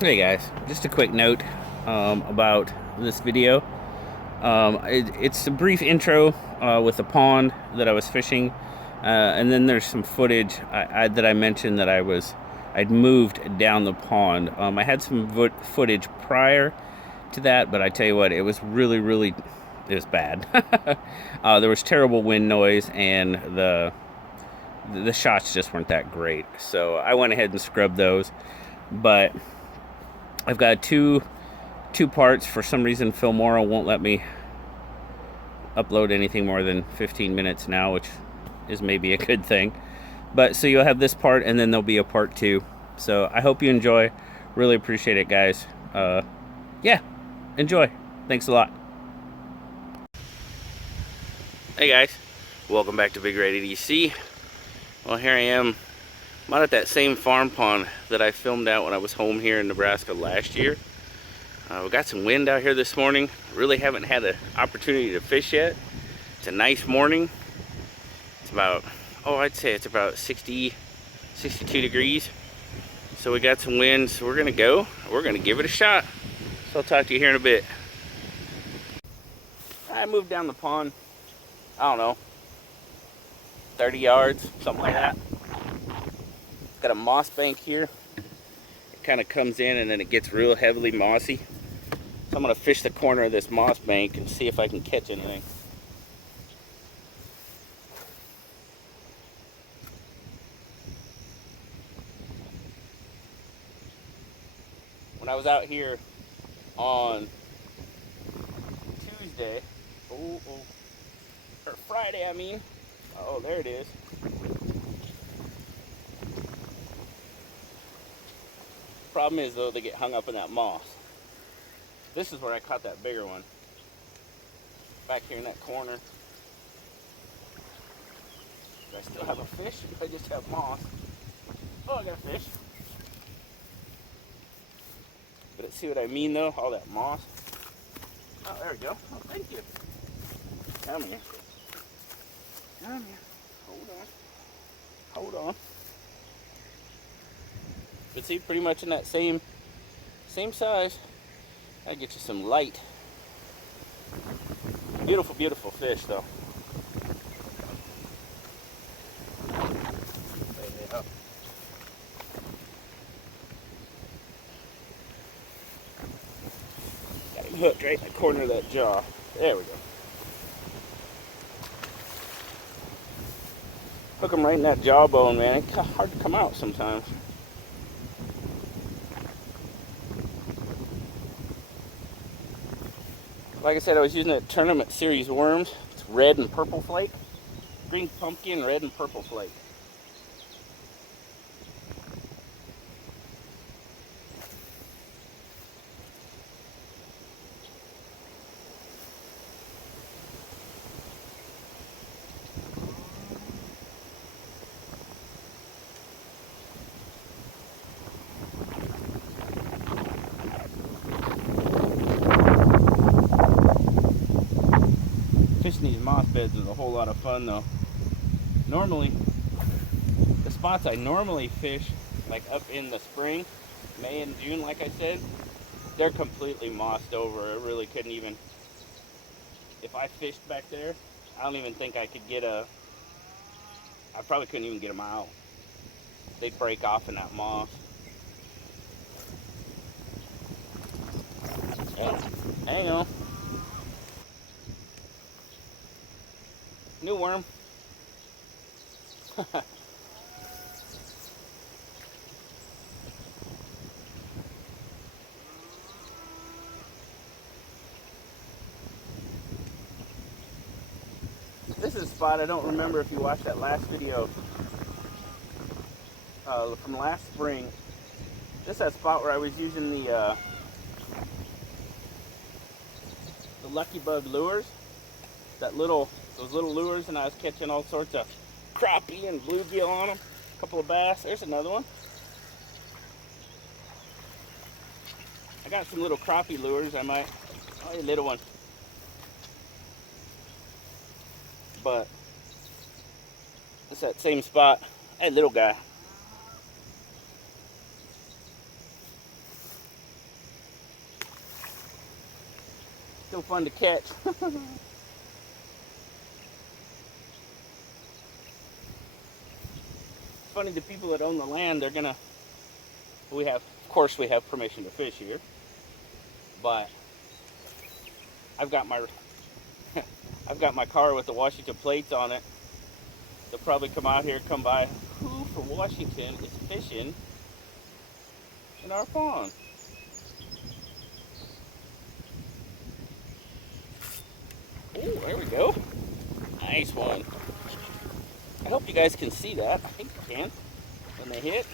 Hey guys, just a quick note about this video. It's a brief intro with the pond that I was fishing, and then there's some footage that I mentioned that I'd moved down the pond. I had some footage prior to that, but I tell you what, it was really it was bad. There was terrible wind noise, and the shots just weren't that great. So I went ahead and scrubbed those, but I've got two parts. For some reason, Filmora won't let me upload anything more than 15 minutes now, which is maybe a good thing. But so you'll have this part, and then there'll be a part 2. So I hope you enjoy. Really appreciate it, guys. Yeah, enjoy. Thanks a lot. Hey guys, welcome back to BigRedEDC. Well, here I am. I'm out at that same farm pond that I filmed out when I was home here in Nebraska last year. We got some wind out here this morning. Really haven't had an opportunity to fish yet. It's a nice morning. It's about, I'd say it's about 60, 62 degrees. So we got some wind, so we're gonna go. We're gonna give it a shot. So I'll talk to you here in a bit. I moved down the pond, I don't know, 30 yards, something like that. Got a moss bank here. It kind of comes in and then it gets real heavily mossy. So I'm gonna fish the corner of this moss bank and see if I can catch anything. When I was out here on Tuesday, or Friday, I mean. Oh, there it is. Problem is though, they get hung up in that moss. This is where I caught that bigger one. Back here in that corner. Do I still have a fish? I just have moss. Oh, I got a fish. But see what I mean though? All that moss. Oh, there we go. Oh, thank you. Come here. Come here. Hold on. Hold on. But see, pretty much in that same size. I'll get you some light. Beautiful, beautiful fish though. Got him hooked right in the corner of that jaw. There we go. Hook him right in that jawbone, man. It's hard to come out sometimes. Like I said, I was using that tournament series worms. It's red and purple flake. Green pumpkin, red and purple flake. Fishing these moss beds is a whole lot of fun though. Normally, the spots I normally fish, like up in the spring, May and June, like I said, they're completely mossed over. I really couldn't even, if I fished back there, I don't even think I could get I probably couldn't even get them out. They'd break off in that moss. Hang on. New worm. This is a spot I don't remember if you watched that last video from last spring. Just that spot where I was using the Lucky Bug lures. Those little lures, and I was catching all sorts of crappie and bluegill on them. A couple of bass. There's another one. I got some little crappie lures. I might. Oh, a little one. But it's that same spot. Hey, little guy. Still fun to catch. Funny, the people that own the land, they're gonna, of course we have permission to fish here, but I've got my car with the Washington plates on it. They'll probably come out here, come by. Who from Washington is fishing in our pond? Oh, there we go. Nice one. I hope you guys can see that. I think you can when they hit.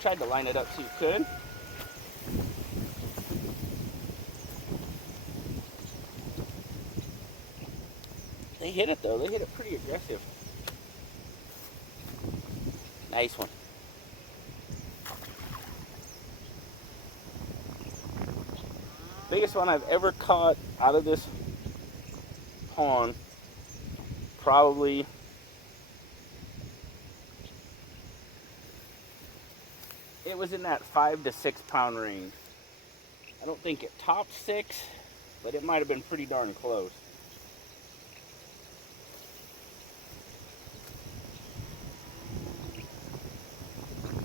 Tried to line it up so you could. They hit it though. They hit it pretty aggressive. Nice one. Biggest one I've ever caught out of this pond, probably it was in that 5 to 6 pound range. I don't think it topped 6, but it might have been pretty darn close.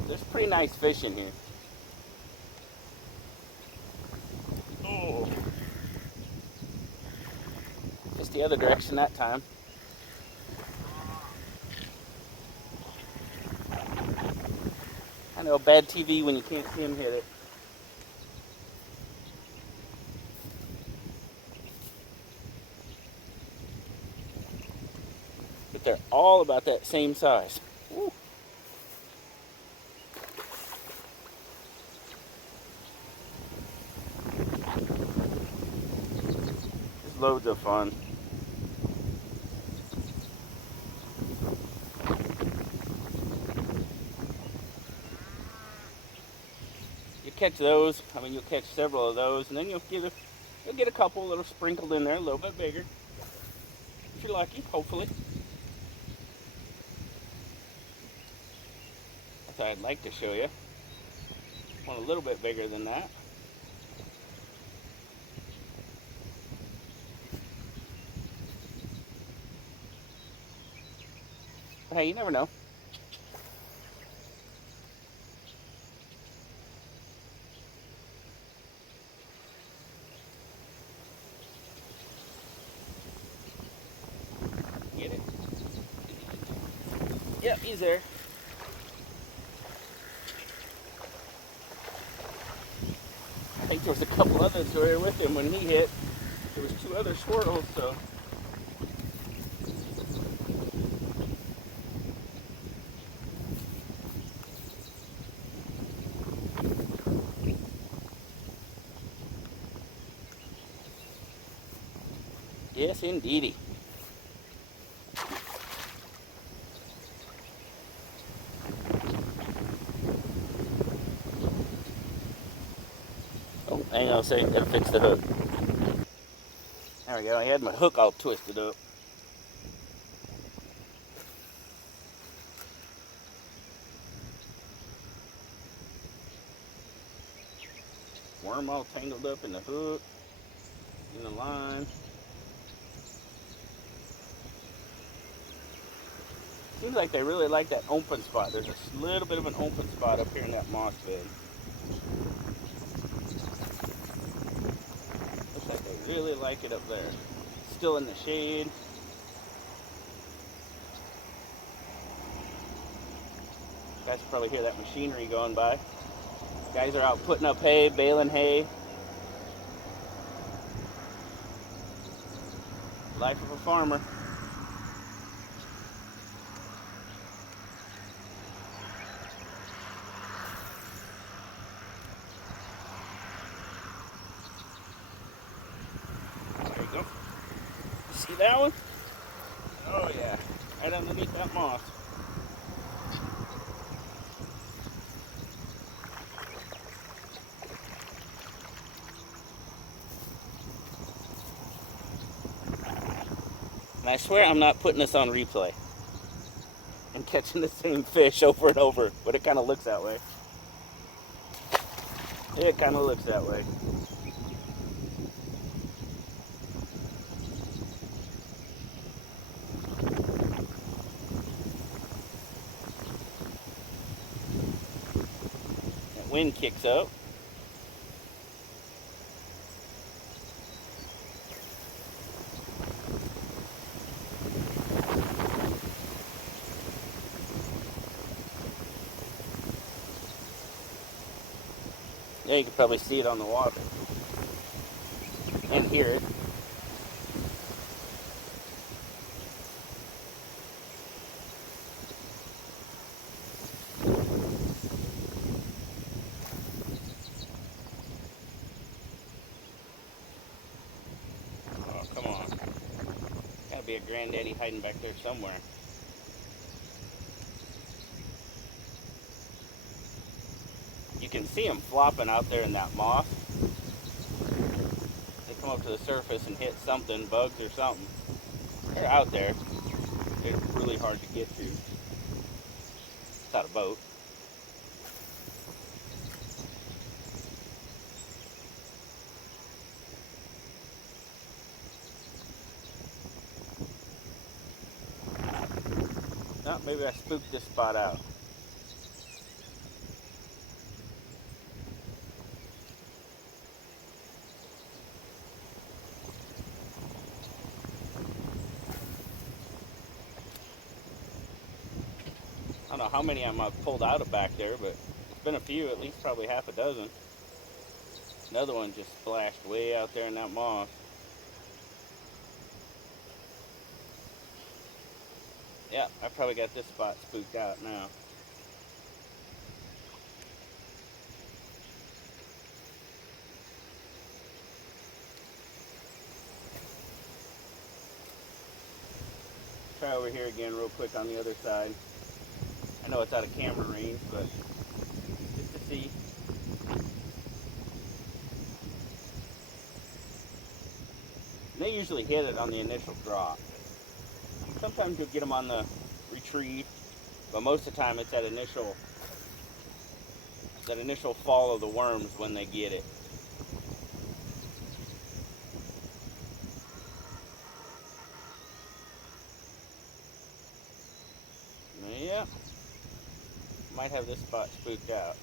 There's pretty nice fish in here. Oh, just the other direction that time. I know, bad TV when you can't see him hit it. But they're all about that same size. Woo. It's loads of fun. Catch those. I mean, you'll catch several of those, and then you'll get a couple that are sprinkled in there, a little bit bigger, if you're lucky, hopefully. I thought I'd like to show you one a little bit bigger than that. But hey, you never know. Yep, he's there. I think there was a couple others who were with him when he hit. There was 2 other swirls, so. Yes, indeedy. Oh, hang on a second, gotta fix the hook. There we go, I had my hook all twisted up. Worm all tangled up in the hook, in the line. Seems like they really like that open spot. There's a little bit of an open spot up here in that moss bed. Looks like they really like it up there. Still in the shade. You guys can probably hear that machinery going by. Guys are out putting up hay, baling hay. Life of a farmer. There you go. See that one? Oh yeah, right underneath that moss. And I swear I'm not putting this on replay and catching the same fish over and over, but it kind of looks that way. It kind of looks that way. wind kicks up. Yeah, you can probably see it on the water and hear it. Oh, come on. Gotta be a granddaddy hiding back there somewhere. You can see them flopping out there in that moss. They come up to the surface and hit something, bugs or something. They're out there. They're really hard to get to. Without a boat. Oh, maybe I spooked this spot out. I don't know how many I've pulled out of back there, but it's been a few, at least probably half a dozen. Another one just splashed way out there in that moss. Yeah, I probably got this spot spooked out now. Try over here again real quick on the other side. I know it's out of camera range, but just to see. They usually hit it on the initial drop. Sometimes you'll get them on the retrieve, but most of the time it's that initial fall of the worms when they get it. Yeah, might have this spot spooked out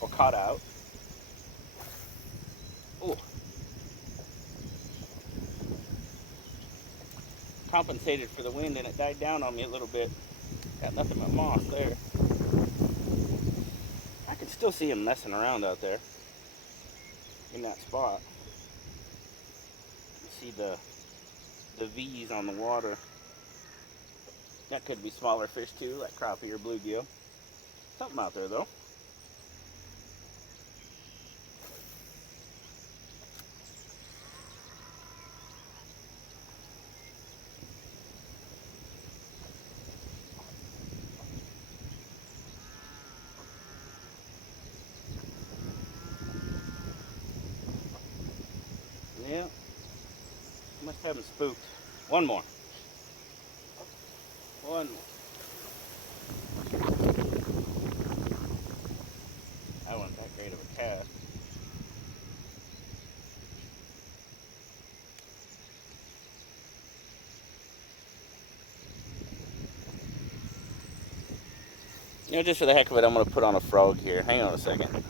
or caught out. Ooh. Compensated for the wind and it died down on me a little bit. Got nothing but moss there. I can still see him messing around out there in that spot. You see the V's on the water. That could be smaller fish too, like crappie or bluegill. Something out there though. Yeah, must have them spooked. One more. One more. That wasn't that great of a cast. You know, just for the heck of it, I'm going to put on a frog here. Hang on a second.